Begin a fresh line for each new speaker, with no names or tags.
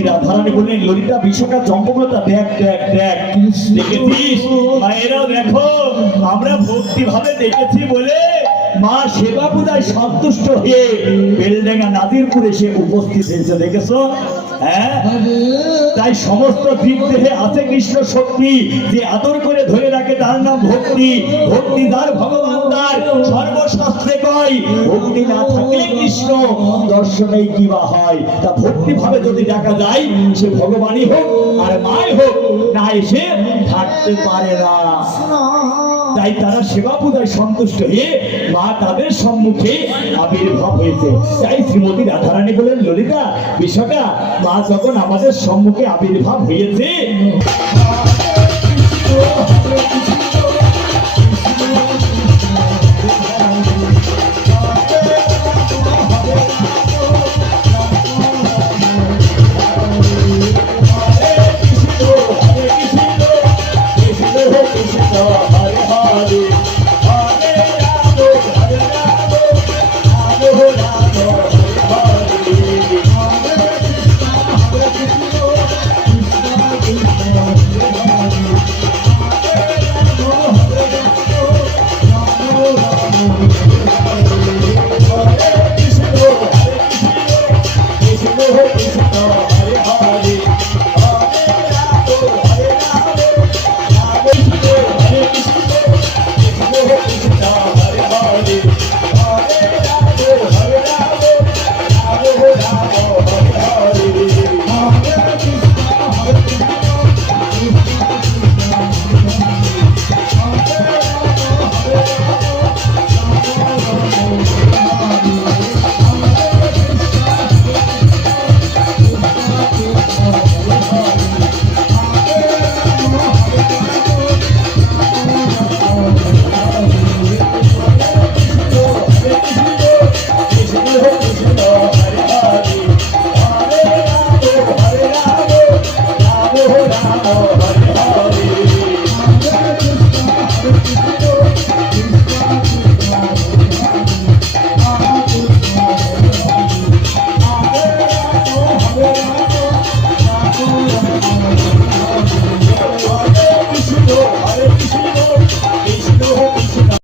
বললেন বিশ্বকাপ দেখ দেখ দেখ। দেখেছিস? মায়েরা দেখো, আমরা ভক্তি ভাবে দেখেছি বলে মা সেবা পূজায় সন্তুষ্ট হয়ে নাদিরপুর এসে উপস্থিত হয়েছে, দেখেছ? হ্যাঁ? তাই সমস্ত দিক দেহে আছে কৃষ্ণ শক্তি, যে আদর করে ধরে রাখে তার নাম ভক্তি। ভক্তি তার ভগবান তার সর্বশাস্ত্রে কয় ভক্তি না থাকলে কৃষ্ণ দর্শনেই কি বা হয়। তা ভক্তি ভাবে যদি যায়, সে ভগবানই হোক আর মাই হোক, না এসে থাকতে পারে না। তাই তারা সেবা পূজায় সন্তুষ্ট হয়ে মা তাদের সম্মুখে আবির্ভাব হয়েছে। তাই শ্রীমতী রাধারানী বলেন, ললিতা বিশ্বকা মা যখন আমাদের সম্মুখে আবির্ভাব হয়েছে